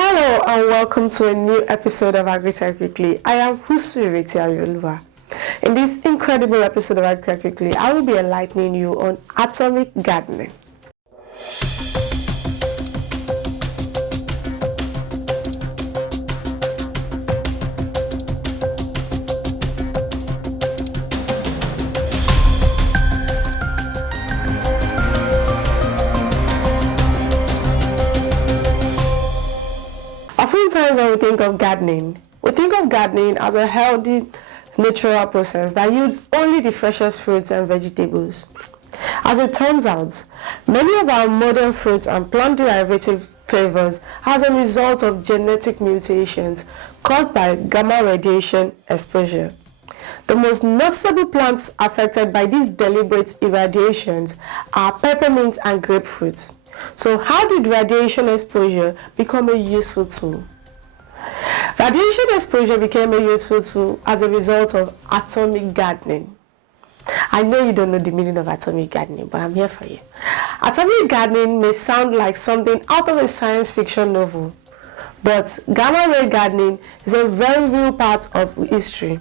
Hello and welcome to a new episode of Agritech Weekly. I am Agritech. In this incredible episode of Agritech Weekly, I will be enlightening you on atomic gardening. Oftentimes when we think of gardening as a healthy, natural process that yields only the freshest fruits and vegetables. As it turns out, many of our modern fruits and plant derivative flavors as a result of genetic mutations caused by gamma radiation exposure. The most noticeable plants affected by these deliberate irradiations are peppermint and grapefruit. So how did radiation exposure become a useful tool? Radiation exposure became a useful tool as a result of atomic gardening. I know you don't know the meaning of atomic gardening, but I'm here for you. Atomic gardening may sound like something out of a science fiction novel, but gamma ray gardening is a very real part of history.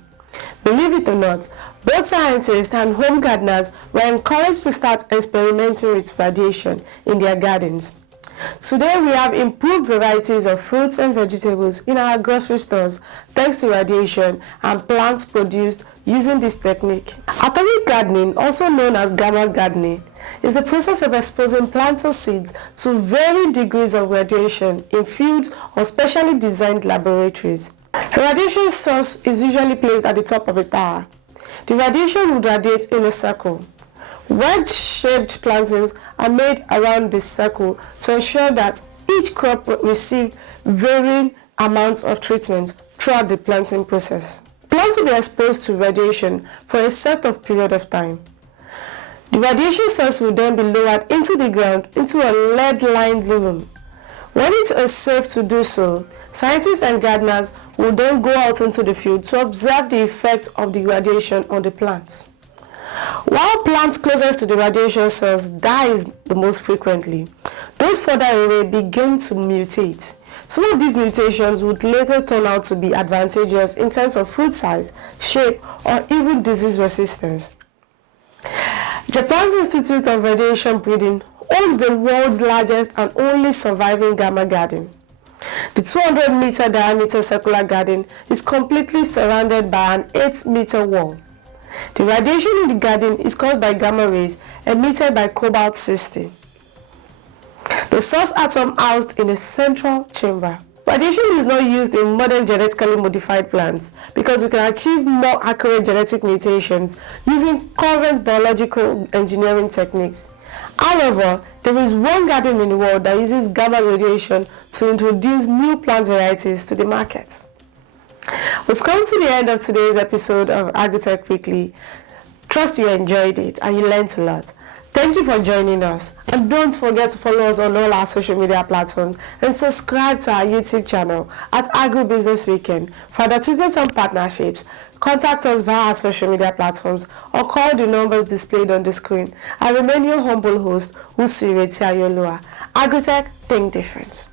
Believe it or not, both scientists and home gardeners were encouraged to start experimenting with radiation in their gardens. Today we have improved varieties of fruits and vegetables in our grocery stores thanks to radiation and plants produced using this technique. Atomic gardening, also known as gamma gardening, is the process of exposing plants or seeds to varying degrees of radiation in fields or specially designed laboratories. A radiation source is usually placed at the top of a tower. The radiation would radiate in a circle. Wedge-shaped plantings are made around this circle to ensure that each crop received varying amounts of treatment throughout the planting process. Plants will be exposed to radiation for a set of period of time. The radiation source will then be lowered into the ground into a lead-lined room. When it is safe to do so, scientists and gardeners will then go out into the field to observe the effect of the radiation on the plants. While plants closest to the radiation source die the most frequently, those further away begin to mutate. Some of these mutations would later turn out to be advantageous in terms of fruit size, shape, or even disease resistance. Japan's Institute of Radiation Breeding owns the world's largest and only surviving gamma garden. The 200-meter diameter circular garden is completely surrounded by an 8-meter wall. The radiation in the garden is caused by gamma rays emitted by cobalt-60. The source atom housed in a central chamber. Radiation is not used in modern genetically modified plants because we can achieve more accurate genetic mutations using current biological engineering techniques. However, there is one garden in the world that uses gamma radiation to introduce new plant varieties to the market. We've come to the end of today's episode of Agritech Weekly. Trust you enjoyed it and you learned a lot. Thank you for joining us, and don't forget to follow us on all our social media platforms and subscribe to our YouTube channel at Agribusiness Weekend. For advertisements and partnerships, contact us via our social media platforms or call the numbers displayed on the screen. I remain your humble host, Agritech, think different.